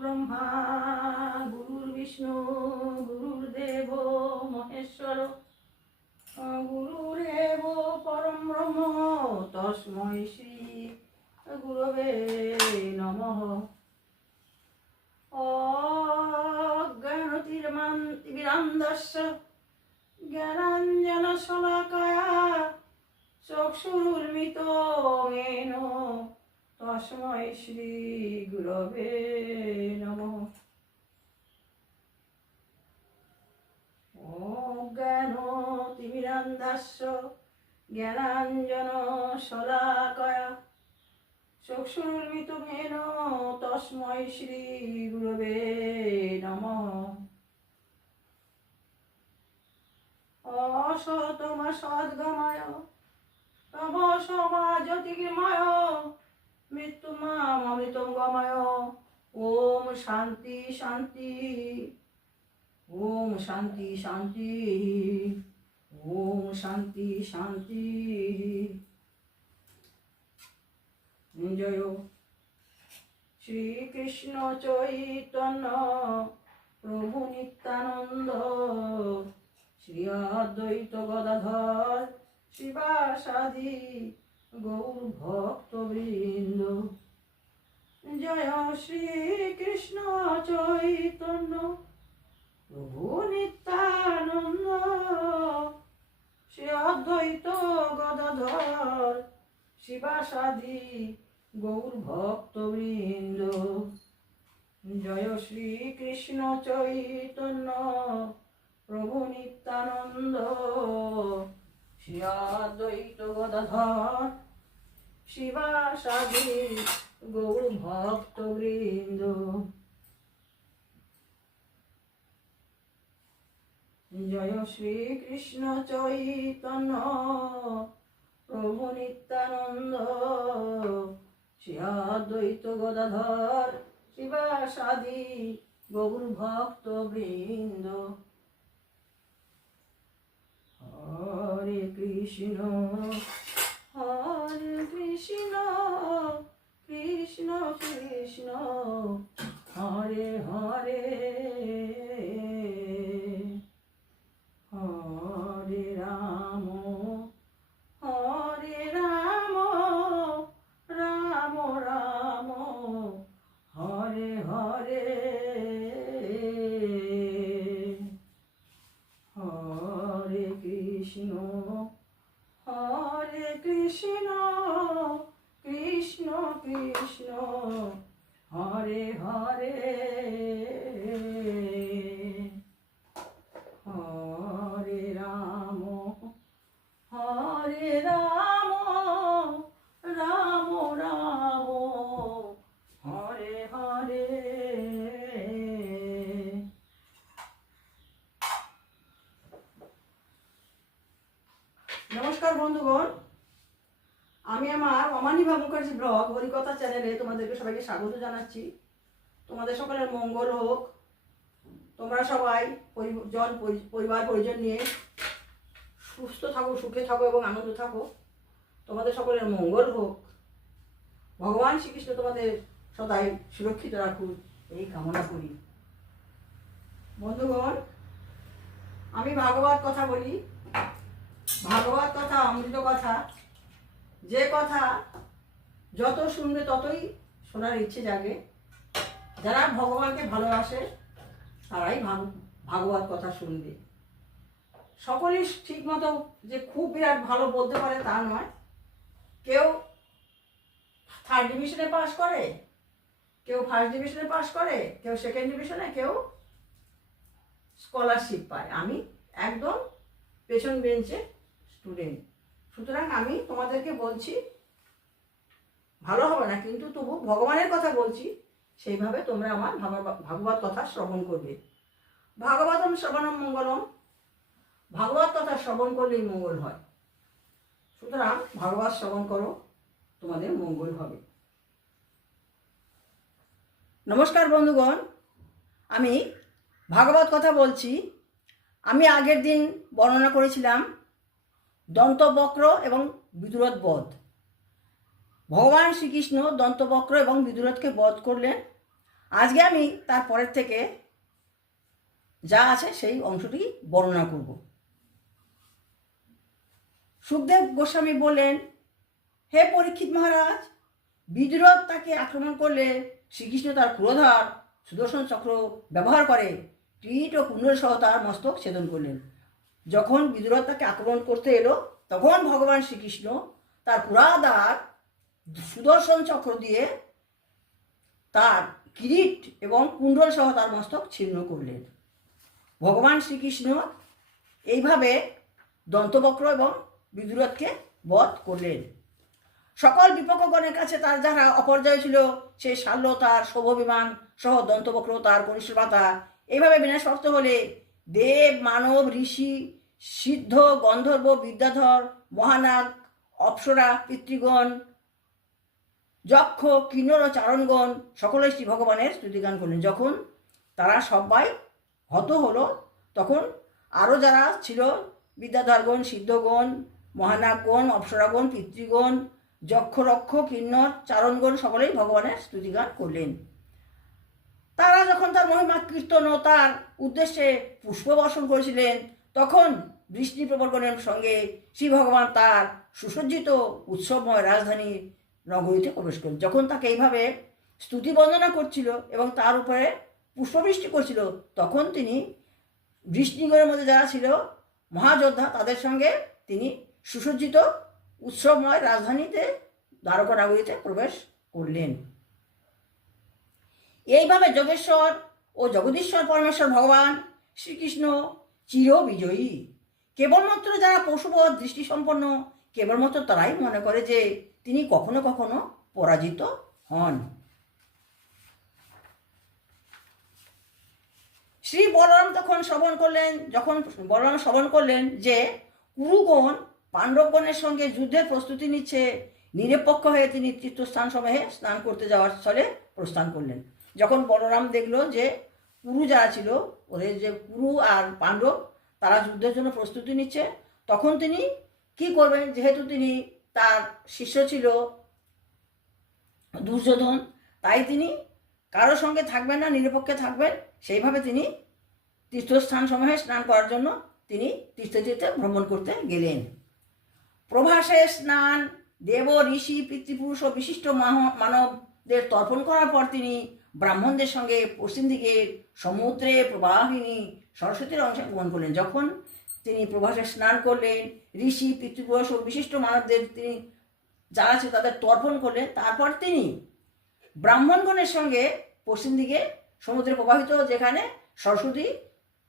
ব্রহ্মা গুরুর্বিষ্ণু গুরুর্দেব মহেশ্বর, গুরুরেব, পরম ব্রহ্ম তস্মৈ শ্রী গুরবে নমঃ। অজ্ঞানতির্মান্তিবিরান্দস্য জ্ঞানাঞ্জন শলাকায়া চক্ষুর্মিত মেন শ্রী গুরবে নমঃ অজ্ঞান তিমিরান্ধাস্য জ্ঞানাঞ্জন শলাকয়া চক্ষুর্মিত মেন, তস্মৈ শ্রী গুরবে নমঃ। অসতম সদ্গময় তব সমাজ্যোতির্ময় মৃত্যুমাম অমৃতম গময় ওম শান্তি শান্তি, ওম শান্তি শান্তি। ওম শান্তি শান্তি। জয় শ্রীকৃষ্ণ চৈতন্য, প্রভু নিত্যানন্দ। শ্রী অদ্বৈত গদাধর, শিবাসাদি, গৌর ভক্তবৃন্দ। জয় শ্রীকৃষ্ণ চৈতন্য, প্রভু নিত্যানন্দ শ্রী অদ্বৈত গদাধর শিবাসাদি গৌর ভক্তবৃন্দ। জয় শ্রীকৃষ্ণ চৈতন্য, প্রভু নিত্যানন্দ। শ্রী অদ্বৈত গদাধর শিবাসাদি গৌর ভক্তবৃন্দ। জয় শ্রীকৃষ্ণ চৈতন্য প্রভু নিত্যানন্দ। শ্রী অদ্বৈত গদাধর শিবাসাদি গৌর ভক্ত বৃন্দ। হরে কৃষ্ণ হরে কৃষ্ণ কৃষ্ণ কৃষ্ণ। হরে হরে। তোমাদেরকে সবাইকে স্বাগত জানাচ্ছি। তোমাদের সকলের মঙ্গল হোক। তোমরা সবাই জন পরি- পরিবার, পরিজন নিয়ে সুস্থ থাকো, সুখে থাকো এবং আনন্দ থাকো। তোমাদের সকলের মঙ্গল হোক। ভগবান শ্রীকৃষ্ণ তোমাদের সদাই সুরক্ষিত রাখুন, এই কামনা করি। বন্ধুগণ, আমি ভাগবত কথা বলি। ভাগবত কথা, অমৃত কথা, যে কথা যত শুনবে ততই শোনার ইচ্ছে জাগে। যারা ভগবানকে ভালোবাসে, তারাই ভাগ- ভাগবত কথা শুনবে। সকলেই ঠিক মতো যে খুব বিরাট ভালো বলতে পারে তা নয়। কেউ থার্ড ডিভিশনে পাস করে, কেউ ফার্স্ট ডিভিশনে পাস করে, কেউ সেকেন্ড ডিভিশনে কেউ স্কলারশিপ পায়। আমি একদম পেছন বেঞ্চে স্টুডেন্ট সুতরাং আমি তোমাদেরকে বলছি ভালো হবে না, কিন্তু তবু ভগবানের কথা বলছি, সেইভাবে তোমরা আমার ভাগব- ভাগবত কথা শ্রবণ করবে। ভাগবতম শ্রবণম মঙ্গলম, ভাগবত কথা শ্রবণ করলেই মঙ্গল হয়। সুতরাং ভাগবত শ্রবণ করো, তোমাদের মঙ্গল হবে। নমস্কার বন্ধুগণ, আমি ভাগবত কথা বলছি। আমি আগের দিন বর্ণনা করেছিলাম দন্তবক্র এবং বিদুরথ বধ। ভগবান শ্রীকৃষ্ণ দন্তবক্র এবং বিদুরথকে বধ করলেন। আজকে আমি তার পরের থেকে যা আছে সেই অংশটি বর্ণনা করব। সুখদেব গোস্বামী বললেন, হে পরীক্ষিত মহারাজ, বিদুরথ তাকে আক্রমণ করলে শ্রীকৃষ্ণ তার ক্রোধার সুদর্শন চক্র ব্যবহার করে কীট ও কুণ্ডল সহ তার মস্তক ছেদন করলেন। যখন বিদুরথ তাকে আক্রমণ করতে এলো, তখন ভগবান শ্রীকৃষ্ণ তার পুরাদার সুদর্শন চক্র দিয়ে তার কিরিট এবং কুণ্ডল সহ তার মস্তক ছিন্ন করলেন। ভগবান শ্রীকৃষ্ণ এইভাবে দন্তবক্র এবং বিদুরথকে বধ করলেন। সকল বিপক্ষগণের কাছে তার যারা অপর্যায় ছিল সে শাল্য, তার শোভবিমান সহ দন্তবক্র, তার কনিষ্ঠ পাতা এইভাবে বিনাশপ্রাপ্ত হলে দেব, মানব, ঋষি, সিদ্ধ, গন্ধর্ব, বিদ্যাধর, মহানাগ, অপ্সরা, পিতৃগণ যক্ষ, কিন্নর চারণগণ সকলে শ্রী ভগবানের স্তুতিগান করলেন। যখন তারা সবাই হত হলো, তখন আরও যারা ছিল, বিদ্যাধরগণ, সিদ্ধগণ, মহানাগগণ, অপ্সরাগণ, পিতৃগণ যক্ষরক্ষ কিন্নর, চারণগণ সকলেই ভগবানের স্তুতিগান করলেন। তারা যখন তার মহিমা কীর্তন ও তার উদ্দেশ্যে পুষ্প বর্ষণ করেছিলেন, তখন বৃষ্টি প্রবর্গণের সঙ্গে শ্রী ভগবান তার সুসজ্জিত উৎসবময় রাজধানী নগরীতে প্রবেশ করলেন যখন তাকে এইভাবে স্তুতি বন্দনা করছিল এবং তার উপরে পুষ্পবৃষ্টি করছিল, তখন তিনি বৃষ্টিগণের মধ্যে যারা ছিল, মহাযোদ্ধা, তাদের সঙ্গে তিনি সুসজ্জিত উৎসবময় রাজধানীতে দ্বারকা নগরীতে প্রবেশ করলেন। এইভাবে যোগেশ্বর ও জগদীশ্বর পরমেশ্বর ভগবান শ্রীকৃষ্ণ চির বিজয়ী কেবলমাত্র যারা পশুবধ দৃষ্টিসম্পন্ন, কেবলমাত্র তারাই মনে করে যে তিনি কখনো কখনো পরাজিত হন। শ্রী বলরাম তখন শ্রবণ করলেন, যখন বলরাম শ্রবণ করলেন যে কুরুগণ পাণ্ডবগণের সঙ্গে যুদ্ধের প্রস্তুতি নিচ্ছে, নিরপেক্ষ হয়ে তিনি তীর্থস্থান সমূহে স্নান করতে যাওয়ার স্থলে প্রস্থান করলেন। যখন বলরাম দেখল যে কুরু যারা ছিল, ওদের যে কুরু আর পাণ্ডব, তারা যুদ্ধের জন্য প্রস্তুতি নিচ্ছে, তখন তিনি কি করবেন? যেহেতু তিনি তার শিষ্য ছিল দুর্যোধন। তাই তিনি কারোর সঙ্গে থাকবেন না, নিরপেক্ষে থাকবেন। সেইভাবে তিনি তীর্থস্থান সমূহে স্নান করার জন্য তিনি তীর্থতীর্থে ভ্রমণ করতে গেলেন। প্রভাসে স্নান, দেব, ঋষি, পিতৃপুরুষ ও বিশিষ্ট মানবদের তর্পণ করার পর তিনি ব্রাহ্মণদের সঙ্গে পশ্চিম দিকে সমুদ্রে প্রবাহিনী সরস্বতীর অংশে গ্রহণ করলেন। যখন তিনি প্রভাসে স্নান করলেন, ঋষি, পিতৃপুরুষ ও বিশিষ্ট মানবদের তিনি যারা ছিল তাদের তর্পণ করলেন। তারপর তিনি ব্রাহ্মণগণের সঙ্গে পশ্চিম দিকে সমুদ্রে প্রবাহিত যেখানে সরস্বতী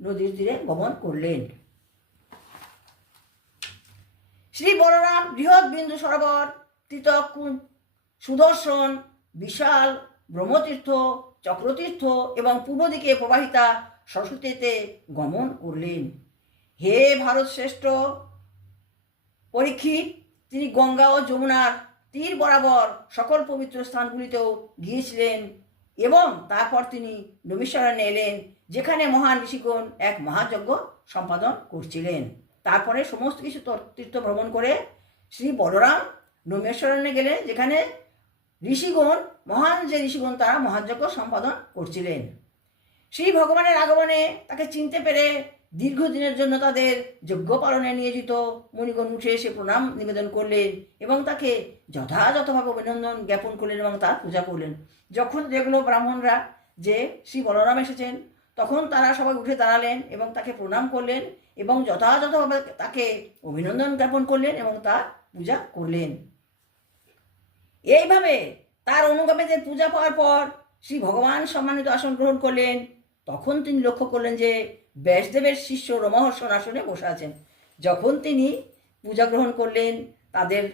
নদীর তীরে গমন করলেন। শ্রী বলরাম বৃহৎ বিন্দু সরোবর তিতক সুদর্শন, বিশাল ব্রহ্মতীর্থ, চক্রতীর্থ এবং পূর্ব দিকে প্রবাহিতা সরস্বতীতে গমন করলেন। হে ভারত শ্রেষ্ঠ পরীক্ষিত, তিনি গঙ্গা ও যমুনার তীর বরাবর সকল পবিত্র স্থানগুলিতেও গিয়েছিলেন এবং তারপর তিনি নবীশ্বরণে এলেন, যেখানে মহান ঋষিগণ এক মহাযজ্ঞ সম্পাদন করছিলেন। তারপরে সমস্ত কিছু তর- তীর্থ ভ্রমণ করে শ্রী বলরাম নমেশ্বরণে গেলেন, যেখানে ঋষিগণ, মহান যে ঋষিগণ, তারা মহাযজ্ঞ সম্পাদন করছিলেন। শ্রী ভগবানের আগমনে তাকে চিনতে পেরে দীর্ঘদিনের জন্য তাদের যজ্ঞ পালনে নিয়োজিত মুনিগণ উঠে এসে প্রণাম, নিবেদন করলেন এবং তাকে যথাযথভাবে অভিনন্দন জ্ঞাপন করলেন এবং তার পূজা করলেন। যখন যেগুলো ব্রাহ্মণরা যে শ্রী বলরাম এসেছেন, তখন তারা সবাই উঠে দাঁড়ালেন এবং তাকে প্রণাম করলেন এবং যথাযথভাবে তাকে অভিনন্দন জ্ঞাপন করলেন এবং তার পূজা করলেন। এইভাবে তার অনুগামীদের পূজা পাওয়ার পর শ্রী ভগবান সম্মানিত আসন গ্রহণ করলেন। তখন তিনি লক্ষ্য করলেন যে ব্যাসদেবের শিষ্য রমহর্ষণ আসনে বসে আছেন। যখন তিনি পূজা গ্রহণ করলেন, তাদের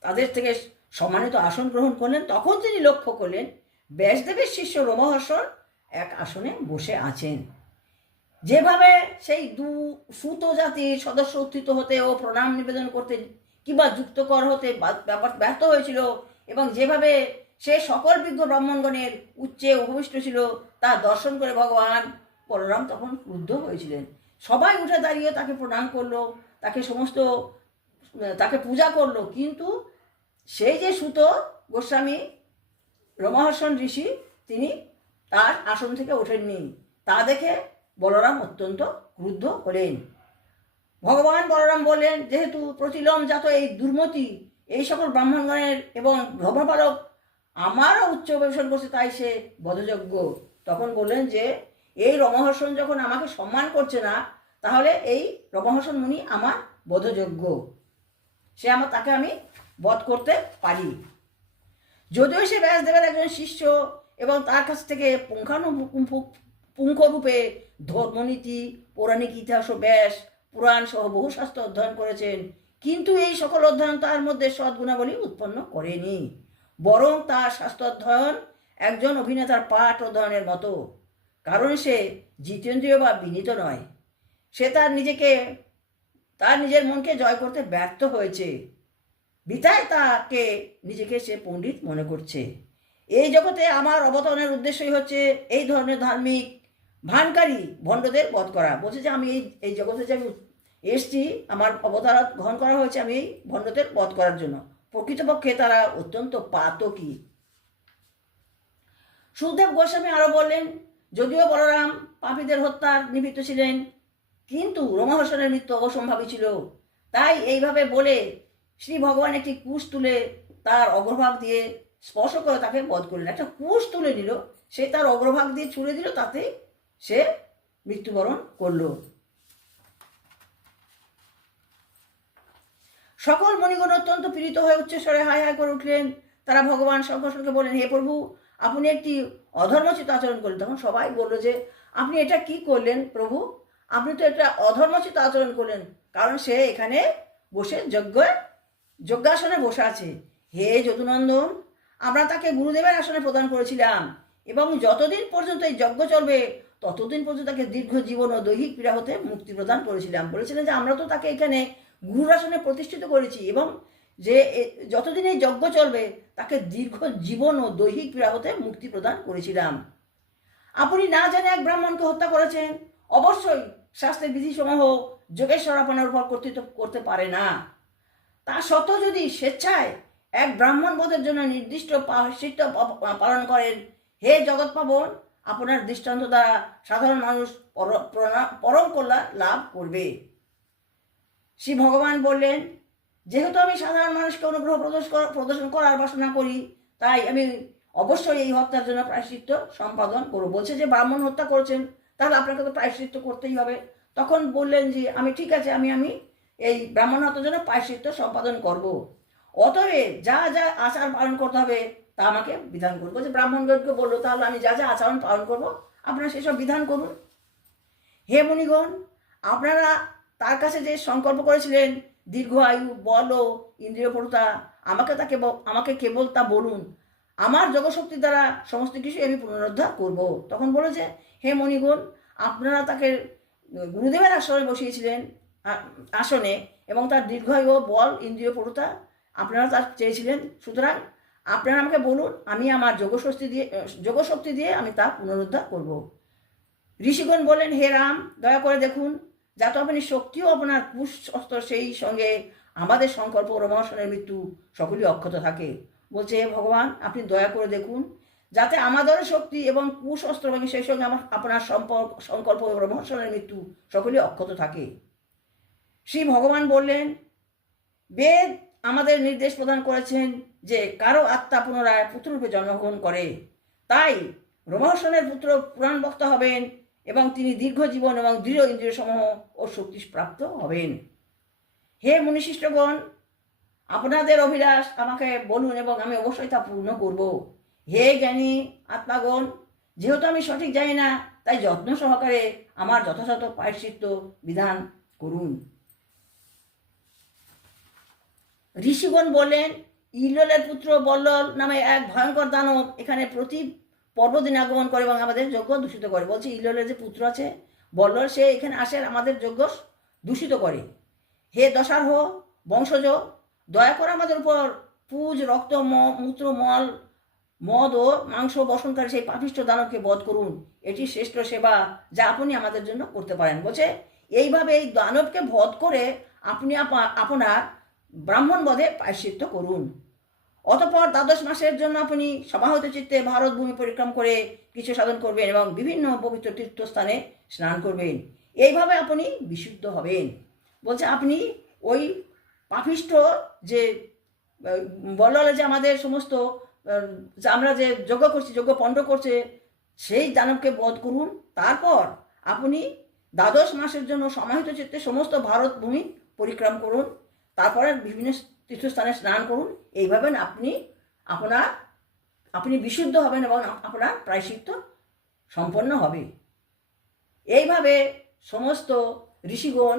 তাদের থেকে সম্মানিত আসন গ্রহণ করলেন, তখন তিনি লক্ষ্য করলেন ব্যাসদেবের শিষ্য রমহর্ষণ এক আসনে বসে আছেন। যেভাবে সেই দু সুত জাতির সদস্য উত্থিত হতে ও প্রণাম নিবেদন করতে কিংবা যুক্তকর হতে ব্যাপার ব্যর্থ হয়েছিল এবং যেভাবে সে সকল বিজ্ঞ ব্রাহ্মণগণের উচ্চে উপবিষ্ট ছিল, তা দর্শন করে ভগবান বলরাম তখন ক্রুদ্ধ হয়েছিলেন। সবাই উঠে দাঁড়িয়ে তাকে প্রণাম করল, তাকে সমস্ত, তাকে পূজা করল, কিন্তু সেই যে সুত গোস্বামী রমহর্ষণ ঋষি, তিনি তার আসন থেকে ওঠেননি। তা দেখে বলরাম অত্যন্ত ক্রুদ্ধ হলেন। ভগবান বলরাম বললেন, যেহেতু প্রতিলম জাত এই দুর্মতি, এই সকল ব্রাহ্মণগণের এবং ধর্মপালক আমারও উচ্চ অভিবেশন করছে তাই সে বধযোগ্য তখন বললেন যে, এই রমহর্ষণ যখন আমাকে সম্মান করছে না, তাহলে এই রমহর্ষণ মুনি আমার বধযোগ্য সে আমার, তাকে আমি বধ করতে পারি। যদিও সে ব্যাসদেবের একজন শিষ্য এবং তার কাছ থেকে পুঙ্খানুপুঙ্খ পুঙ্খরূপে ধর্মনীতি, পৌরাণিক ইতিহাস ও ব্যাস, পুরাণ সহ বহু শাস্ত্র অধ্যয়ন করেছেন, কিন্তু এই সকল অধ্যয়ন তার মধ্যে সদ্গুণাবলী উৎপন্ন করেনি। বরং তার শাস্ত্র অধ্যয়ন একজন অভিনেতার পাঠ অধ্যয়নের মতো। কারণ সে জিতেন্দ্রীয় বা বিনীত নয়। সে তার নিজেকে, তার নিজের মনকে জয় করতে ব্যর্থ হয়েছে। বিতায় তাকে নিজেকে সে পণ্ডিত মনে করছে। এই জগতে আমার অবতরণের উদ্দেশ্যই হচ্ছে এই ধরনের ধার্মিক ভানকারী ভণ্ডদের বধ করা। বলছে যে আমি এই এই জগতে যে আমি এসছি, আমার অবতার গ্রহণ করা হয়েছে আমি এই ভণ্ডদের বধ করার জন্য। প্রকৃতপক্ষে তারা অত্যন্ত পাতকী। সুখদেব গোস্বামী আরও বললেন, যদিও বলরাম পাপীদের হত্যার নিমিত্ত ছিলেন, কিন্তু রোমহর্ষণের মৃত্যু অবসম্ভাবী ছিল। তাই এইভাবে বলে শ্রী ভগবান একটি কুশ তুলে তার অগ্রভাগ দিয়ে স্পর্শ করে তাকে বধ করলেন। একটা কুশ তুলে নিল, সে তার অগ্রভাগ দিয়ে ছুড়ে দিল, তাতে সে মৃত্যুবরণ করল। সকল মণিগণ অত্যন্ত পীড়িত হয়ে উচ্চস্বরে হাই হাই করে উঠলেন। তারা ভগবান শঙ্করকে বললেন, হে প্রভু, আপনি একটি অধর্মচিত আচরণ করলেন। তখন সবাই বলল যে, আপনি এটা কি করলেন প্রভু? আপনি তো এটা অধর্মচিত আচরণ করলেন। কারণ সে এখানে বসে যজ্ঞ, যজ্ঞাসনে বসে আছে। হে যদুনন্দন, আমরা তাকে গুরুদেবের আসনে প্রদান করেছিলাম। এবং যতদিন পর্যন্ত এই যজ্ঞ চলবে, ততদিন পর্যন্ত তাকে দীর্ঘ জীবন ও দৈহিক পীড়া হতে মুক্তি প্রদান করেছিলাম। বলেছিলেন যে, আমরা তো তাকে এখানে গুরুর আসনে প্রতিষ্ঠিত করেছি এবং যে যতদিন এই যজ্ঞ চলবে, তাকে দীর্ঘ জীবন ও দৈহিক পীড়া হতে মুক্তি প্রদান করেছিলাম। আপনি না জানে এক ব্রাহ্মণকে হত্যা করেছেন, অবশ্যই শাস্ত্রের বিধিসমূহ যোগেশ্বর আপনার উপর কর্তৃত্ব করতে পারে না। তা সত্ত্বেও যদি স্বেচ্ছায় এক ব্রাহ্মণ বধের জন্য নির্দিষ্ট পালন করেন, হে জগৎ পাবন, আপনার দৃষ্টান্ত দ্বারা সাধারণ মানুষ পরম কল্যাণ লাভ করবে। শ্রী ভগবান বললেন, যেহেতু আমি সাধারণ মানুষকে অনুগ্রহ প্রদর্শ প্রদর্শন করার বাসনা করি, তাই আমি অবশ্যই এই হত্যার জন্য প্রায়শ্চিত্ত সম্পাদন করব। বলছে যে, ব্রাহ্মণ হত্যা করেছেন, তাহলে আপনাকে তো প্রায়শ্চিত্ত করতেই হবে। তখন বললেন যে, আমি ঠিক আছে, আমি আমি এই ব্রাহ্মণ হত্যার জন্য প্রায়শ্চিত্ত সম্পাদন করব। অতএব যা যা আচার পালন করতে হবে, তা আমাকে বিধান করব যে ব্রাহ্মণগণকে বলল, তাহলে আমি যা যা আচরণ পালন করব, আপনারা সেসব বিধান করুন। হে মুনিগণ, আপনারা তার কাছে যে সংকল্প করেছিলেন, দীর্ঘ আয়ু, বল ও ইন্দ্রিয় পরতা আমাকে তাকে আমাকে কেবল তা বলুন। আমার যোগশক্তি দ্বারা সমস্ত কিছু আমি পুনরুদ্ধার করব। তখন বলেছে হে মণিগণ, আপনারা তাকে গুরুদেবের আসনে বসিয়েছিলেন আসনে, এবং তার দীর্ঘায়ু বল ইন্দ্রিয় পরতা আপনারা তার চেয়েছিলেন। সুতরাং আপনারা আমাকে বলুন, আমি আমার যোগশক্তি দিয়ে যোগশক্তি দিয়ে আমি তা পুনরুদ্ধার করব। ঋষিগণ বলেন, হে রাম, দয়া করে দেখুন যাতে আপনি শক্তিও আপনার কুশ অস্ত্র সেই সঙ্গে আমাদের সংকল্প রমহর্ষণের মৃত্যু সকলেই অক্ষত থাকে। বলছে, হে ভগবান, আপনি দয়া করে দেখুন, যাতে আমাদেরও শক্তি এবং কুশ অস্ত্র এবং সেই সঙ্গে আমার, আপনার সম্পর্ক, সংকল্প ও মৃত্যু সকলেই অক্ষত থাকে। শ্রী ভগবান বললেন, বেদ আমাদের নির্দেশ প্রদান করেছেন যে কারও আত্মা পুনরায় পুত্ররূপে জন্মগ্রহণ করে। তাই রোমহর্ষণের পুত্র পুরাণ বক্তা হবেন এবং তিনি দীর্ঘ জীবন এবং দৃঢ় ইন্দ্রিয় সমূহ ও শক্তি প্রাপ্ত হবেন। হে মুনিশিষ্টগণ আপনাদের অভিলাষ আমাকে বলুন এবং আমি অবশ্যই তা পূর্ণ করব। হে জ্ঞানী আত্মাগণ, যেহেতু আমি সঠিক জানি না, তাই যত্ন সহকারে আমার যথাযথ পায়শ্চিত্ত বিধান করুন। ঋষিগণ বললেন ইললের পুত্র বল্লল নামে এক ভয়ঙ্কর দানব এখানে প্রতি পর্বদিন আগমন করে এবং আমাদের যজ্ঞ দূষিত করে। বলছে ইললের যে পুত্র আছে বল্লল সে এখানে আসে আমাদের যজ্ঞ দূষিত করে। হে দশার্হ, বংশজ, দয়া করে আমাদের উপর পুজ, রক্ত মূত্র, মল, মদ ও মাংস বসনকারী সেই পাপিষ্ঠ দানবকে বধ করুন। এটি শ্রেষ্ঠ সেবা যা আপনি আমাদের জন্য করতে পারেন। বলছে, এইভাবে এই দানবকে বধ করে আপনি আপা- আপনার ব্রাহ্মণ বধে প্রায়শ্চিত্ত করুন। অতপর দ্বাদশ মাসের জন্য আপনি সমাহত চিত্তে ভারত ভূমি পরিক্রম করে কিছু সাধন করবেন এবং বিভিন্ন পবিত্র তীর্থস্থানে স্নান করবেন। এইভাবে আপনি বিশুদ্ধ হবেন। বলছে, আপনি ওই পাপিষ্ঠ যে বলা যে আমাদের সমস্ত আমরা যে যজ্ঞ করছি, যজ্ঞ পণ্ড করছে, সেই দানবকে বধ করুন। তারপর আপনি দ্বাদশ মাসের জন্য সমাহিত চিত্তে সমস্ত ভারত ভূমি পরিক্রম করুন। তারপরে বিভিন্ন তীর্থস্থানে স্নান করুন। এইভাবে আপনি আপনার, আপনি বিশুদ্ধ হবেন এবং আপনার প্রায়শ্চিত্ত সম্পন্ন হবে। এইভাবে সমস্ত ঋষিগণ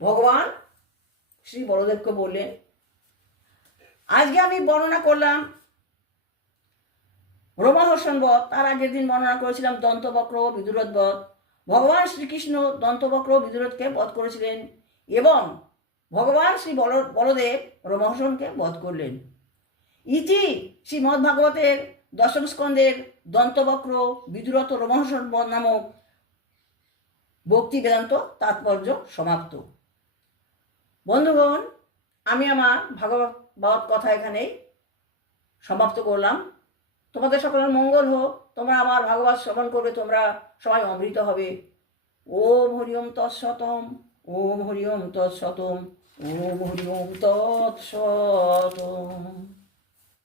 ভগবান শ্রী বড়দেবকে বললেন, আজকে আমি বর্ণনা করলাম রোমাহর্ষণ বধ। তার আগের দিন বর্ণনা করেছিলাম দন্তবক্র ও বিদুরথ বধ। ভগবান শ্রীকৃষ্ণ দন্তবক্র ও বিদুরথকে বধ করেছিলেন এবং ভগবান শ্রী বল, বলদেব রোমাহর্ষণকে বধ করলেন। ইতি শ্রীমদ্ ভাগবতের দশম স্কন্ধের দন্তবক্র বিদুরথ রোমাহর্ষণ বধ নামক ভক্তি বেদান্ত তাৎপর্য সমাপ্ত। বন্ধুগণ, আমি আমার ভাগবত কথা এখানেই সমাপ্ত করলাম। তোমাদের সকলের মঙ্গল হোক। তোমরা আমার ভাগবত শ্রবণ করবে, তোমরা সবাই অমৃত হবে। ওম হরি ওম তৎসতম, ওম হরি ওম তৎসতম ওম হরি ওম তৎসতম